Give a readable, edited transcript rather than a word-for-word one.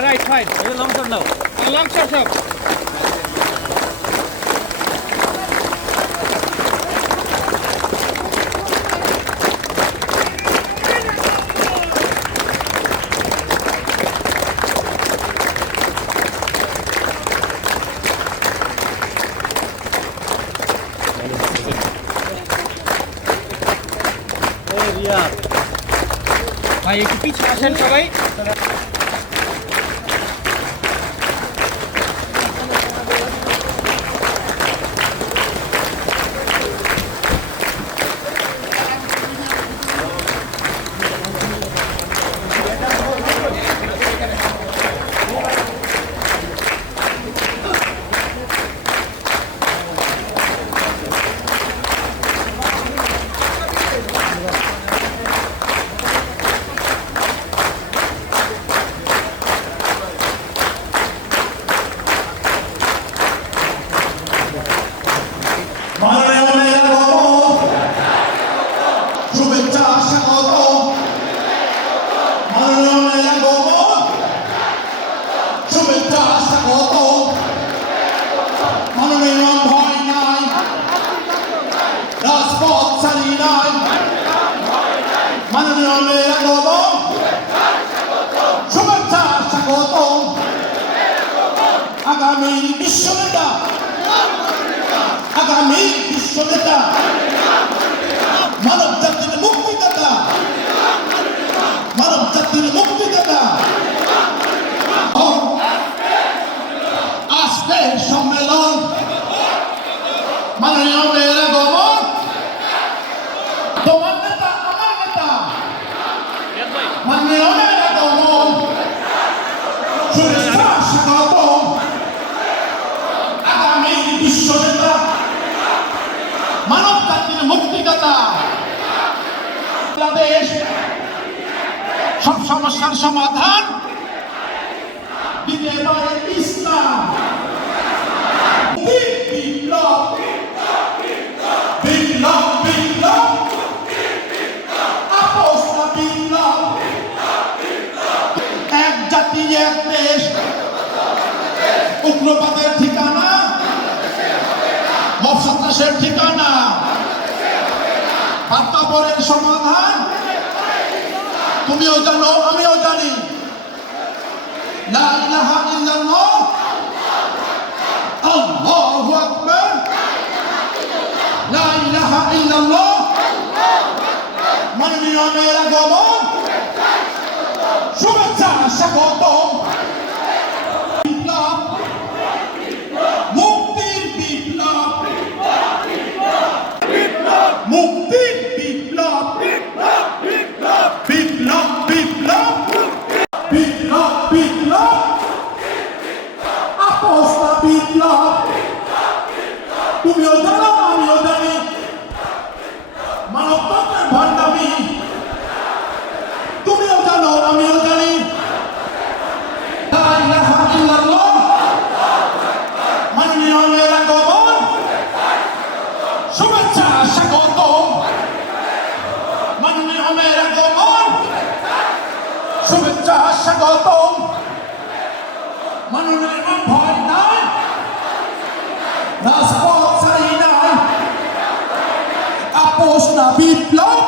right fine long shot নাও long shot সব ভাই একটু পিছিয়ে আসেন সবাই আগামী বিশ্বনেতা মানব জাতির মুক্তিদাতা আজকের সম্মেলন মাননীয় মেয়ের আগমন তোমার নেতা আমার নেতা মাননীয় মেয়ের আগমন শুভেচ্ছা স্বাগতম আগামী বিশ্ব নেতা মানব জাতির মুক্তিদাতা বাংলাদেশ সব সমস্যার সমাধান দিতে পারে ইসলাম বিপ্লব বিপ্লব বিপ্লব আপোষ না বিপ্লব এক জাতি এক দেশ উগ্রবাদের ঠিকানা মব সন্ত্রাসের ঠিকানা প্রেক্ষাপটের সমাধান তুমিও জানো আমিও জানি লা ইলাহা ইল্লাল্লাহ আল্লাহু আকবার লা ইলাহা ইল্লাল্লাহ মাননীয় মেয়ের আগমন শুভেচ্ছা স্বাগতম বিপ্লব মুক্তির বিপ্লব মুক্তির বিপ্লব বিপ্লব বিপ্লব বিপ্লব বিপ্লব আপোষ না বিপ্লব তুমিও জানো আমিও জানি মানবতার ভণ্ডামি তুমিও জানো আমিও জানি লা ইলাহা ইল্লাল্লাহ মাননীয় মেয়ের আগমন শুভেচ্ছা স্বাগতম মাননীয় মেয়ের আগমন শুভেচ্ছা স্বাগতম মাননীয় ভয় নাই রাজপথ ছাড়ি নাই আপোষ না বিপ্লব